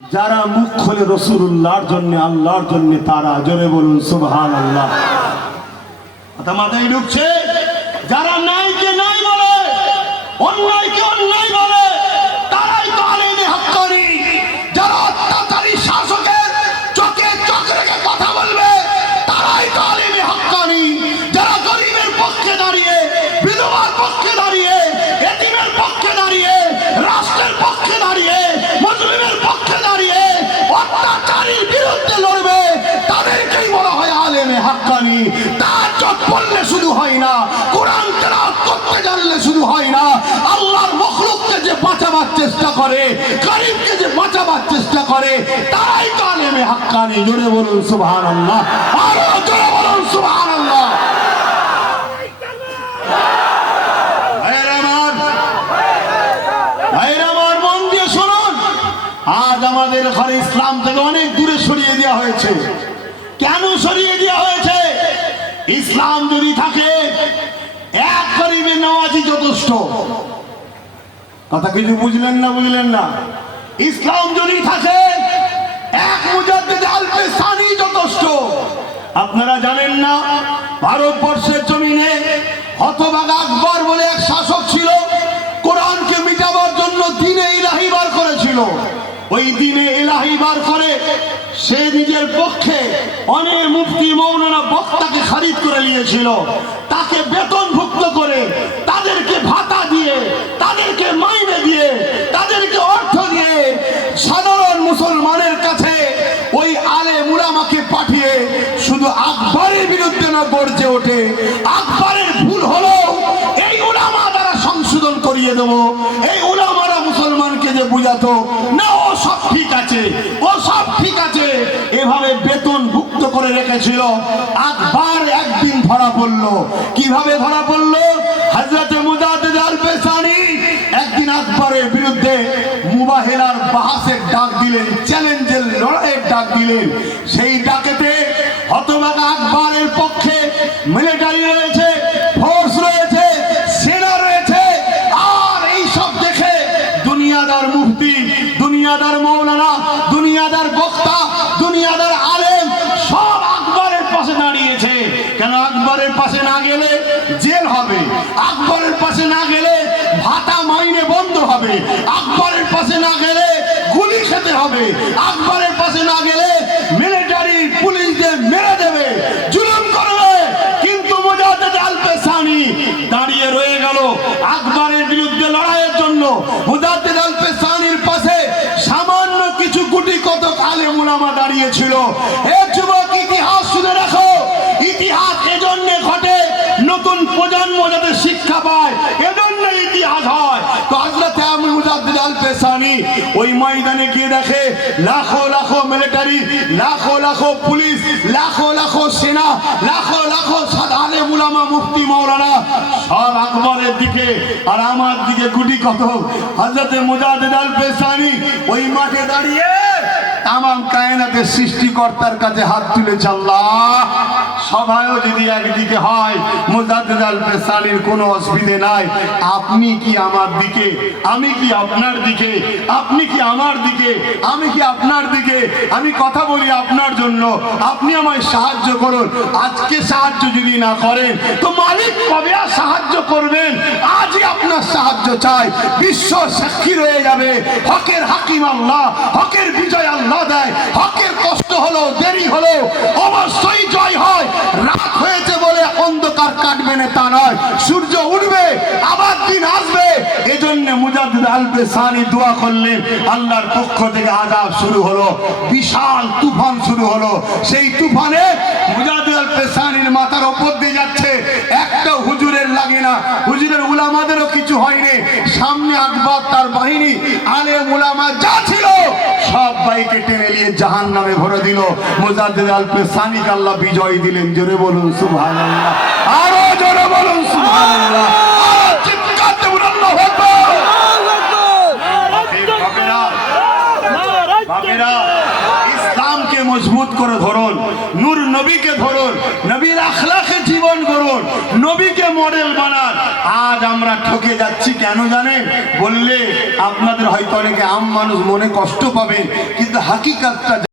যারা মুখ খোলে রাসূলুল্লাহর জন্য আল্লাহর জন্য তারা জোরে বলুন সুবহানাল্লাহ। কথা মাথায় ঢুকছে? যারা নাইকে নাই বলে, অন্যায়কে অন্যায় বলে, তারাই তো আলেমে হাক্কানি। যারা অত্যাচারী শাসকের চোখে চোখ রেখে কথা বলবে, তারাই তো আলেমে হাক্কানি। যারা গরিবের পক্ষে দাঁড়িয়ে, বিধবার পক্ষে দাঁড়িয়ে, এতিমের পক্ষে দাঁড়িয়ে, রাষ্ট্রের পক্ষে দাঁড়িয়ে, মুসলিমের পক্ষে দাঁড়িয়ে অত্যাচারীর বিরুদ্ধে লড়বে, তাদেরকেই বলা হয় আলেমে হাক্কানি। তাহাজ্জুদ পড়লে শুধু হয় না, কোরআন তেলাওয়াত করতে জানলে শুধু হয় না, আল্লাহর মাখলুককে যে বাঁচাবার চেষ্টা করে, গরিবকে যে বাঁচাবার চেষ্টা করে, তারাই তো আলেমে হাক্কানি। জোরে বলুন সুবহানাল্লাহ, আরো জোরে বলুন সুবহানাল্লাহ। আজ আমাদের ঘরে ইসলাম থেকে অনেক দূরে সরিয়ে দেওয়া হয়েছে। কেন সরিয়ে দেওয়া হয়েছে? ইসলাম যদি থাকে এক গরিবে নওয়াজি যথেষ্ট। কথা কিছু বুঝলেন না? বুঝলেন না? ইসলাম যদি থাকে এক মুজাদ্দিদ আল-পেসানি যথেষ্ট। আপনারা জানেন না, ভারতবর্ষের জমিনে হতভাগা আকবর বলে এক শাসক ছিল, কোরআনকে মিটাবার জন্য দ্বীনে ইলাহি বার করেছিল। ওই দ্বীনে ইলাহি বার করে সে নিজের পক্ষে অনেক মুফতি মৌলানা বক্তাকে খারিদ করে নিয়েছিল। তাকে বেতনভুক্ত করে, তাদেরকে ভাতা দিয়ে, তাদেরকে মাইনে দিয়ে, তাদেরকে অর্থ দিয়ে সাধারণ মুসলমানের কাছে ওই আলেম উলামাকে পাঠিয়ে শুধু আকবরের বিরুদ্ধে না গর্জে ওঠে, আকবরের ভুল হলো এই উলামা দ্বারা সংশোধন করিয়ে দেবো। এই উলামারা মুসলমানকে যে বুঝাতো না ও সব ঠিক আছে, ও সব ঠিক আছে, এভাবে বেতন ভুক্ত করে রেখেছিল। আকবর একদিন ধরা পড়লো। কিভাবে ধরা পড়লো? হযরত মুজাদ্দিদ আল-পেসানি একদিন আকবরের বিরুদ্ধে মুবাহিলার বাহাসের ডাক দিলেন, চ্যালেঞ্জের লড়াইয়ের ডাক দিলেন। সেই ডাকেতে হতভাগা আকবরের পক্ষে মিলিটারি রয়েছে, ফোর্স রয়েছে, সেনা রয়েছে। আর এই সব দেখে দুনিয়াদার মুফতি, দুনিয়াদার মৌলানা, দুনিয়াদার বক্তা, দুনিয়াদার আলেম সব আকবরের পাশে দাঁড়িয়েছে। কেন? আকবরের পাশে না গেলে জেল হবে, আকবরের পাশে না গেলে ভাতা মাইনে বন্ধ হবে, আকবরের পাশে না গেলে গুলি খেতে হবে, আকবরের পাশে না গেলে মিলিটারি পুলিশদের মেরে দেবে, জুলুম করবে। কিন্তু মুজাদ্দিদ আল-পেসানি দাঁড়িয়ে রয়ে গেল আকবরের বিরুদ্ধে লড়াইয়ের জন্য। মুজাদ্দিদ আল-পেসানির পাশে সামান্য কিছু গুটি কতক আলেম উলামা দাঁড়িয়েছিল। এ যুবক, ইতিহাস শুনে রাখো। ইতিহাস এজন্য ঘটে নতুন প্রজন্ম যাতে শিক্ষা পায়, এজন্য ইতিহাস হয়। তো হযরত মুজাদ্দিদ আল-পেসানি ওই ময়দানে গিয়ে দেখে লাখো লাখো মিলিটারি, লাখো লাখো পুলিশ, লাখো লাখো সেনা, লাখো লাখো আলেম উলামা মুফতি মৌলানা সব আকবরের দিকে, আর আমার দিকে গুটি কতক। হযরত মুজাদ্দিদ আল-পেসানি ওই মাঠে দাঁড়িয়ে তামাম কায়নাতের সৃষ্টিকর্তার কাছে হাত তুলেছে, আল্লাহ সবাইও যদি একদিকে হয়, মুজাদ্দিদ আল-পেসানির কোনো অসুবিধে নাই। আপনি কি আমার দিকে, আমি কি আপনার দিকে, আপনি কি আমার দিকে, আমি কি আপনার দিকে। আমি কথা বলি আপনার জন্য, আপনি আমায় সাহায্য করুন। আজকে সাহায্য যদি না করেন তো মালিক কবে আর সাহায্য করবেন? আজই আপনার সাহায্য চাই। বিশ্ব সাক্ষী রয়ে যাবে, হকের হাকিম আল্লাহ, হকের বিজয় আল্লাহ দেয়। হকের কষ্ট হলো, দেরি হলো, অবশ্যই জয় হয়। রাত হয়েছে বলে অন্ধকার কাটবে না তা নয়, সূর্য উঠবে, আবার দিন আসবে। এজন্য মুজাদ্দিদ আল-পেসানি দোয়া করলেন, আল্লাহর পক্ষ থেকে আযাব শুরু হলো, বিশাল তুফান শুরু হলো। সেই তুফানে মুজাদ্দিদ আল-পেসানির মাথার উপর দিয়ে যাচ্ছে, একটা হুজুরের লাগে না, হুজুরের উলামাদেরও কিছু হয়নি। সামনে আকবর, তার বাহিনী, আলেম উলামা যা ছিল সব বাইকে টেনে নিয়ে জাহান্নামে ভরে দিল। মুজাদ্দিদ আল-পেসানিকে আল্লাহ বিজয় দিলেন। জোরে বলুন সুবহানাল্লাহ, আরো জোরে বলুন সুবহানাল্লাহ, আরো চিৎকার দেবেন আল্লাহু আকবার। বাবেরা, ইসলামকে মজবুত করে ধরুন, নূর নবীকে ধরুন, নবীর আখলাকে জীবন করুন, নবীকে মডেল বানান। আজ আমরা ঠকে যাচ্ছি কেন জানেন? বললে আপনাদের হয়তো অনেকে আম মানুষ মনে কষ্ট পাবেন, কিন্তু হাকিকাতটা